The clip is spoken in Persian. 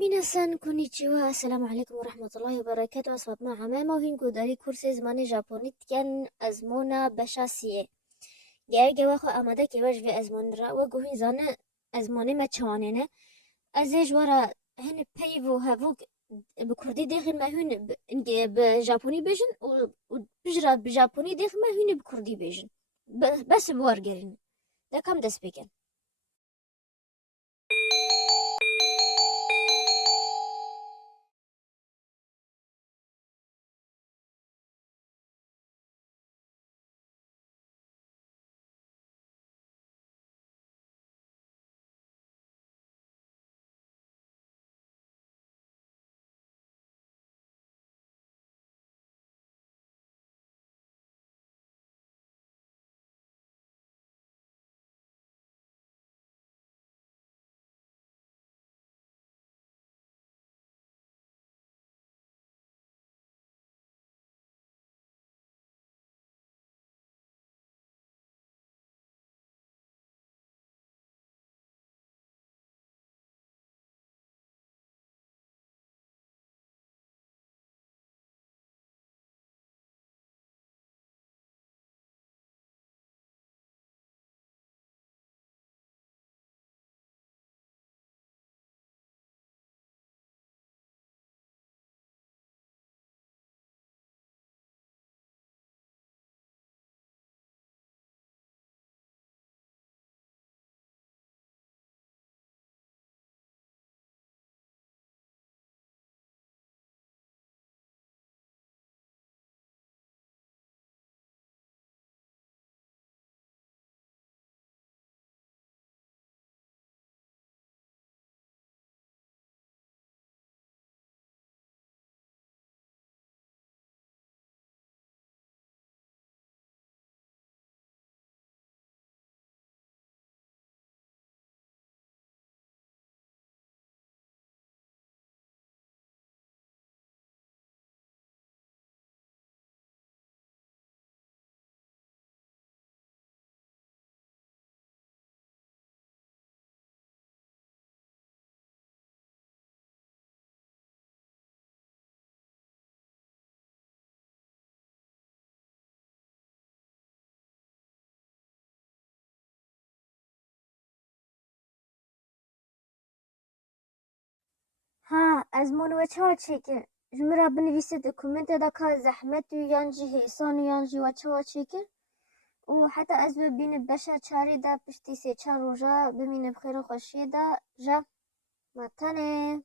میناسان کونیچیوا السلام علیکم و رحمت الله و برکاته. اسمت ما همه ما هین داری کورس زمان ژاپنی تکن ازمونا بشاسیه گه وقت آماده که باش و ازمون را و گوهی زانه ازمانی ما چوانینه ازش ورا هن پی و هفوق بکردی داخل ما هن بژاپنی بیشن و بجرا بژاپنی داخل ما هن بکردی بیشن بس بوارگرین ده کم دست بکن. ها ازمون و چه چیکن جمره بنویسید کامنت دا که زحمت و یانجی حسان و یانجی و چه چیکن و حتی از ببین بشه چاری دا پشتی سه چار روزا ببین بخیر و خوشی دا جا متنه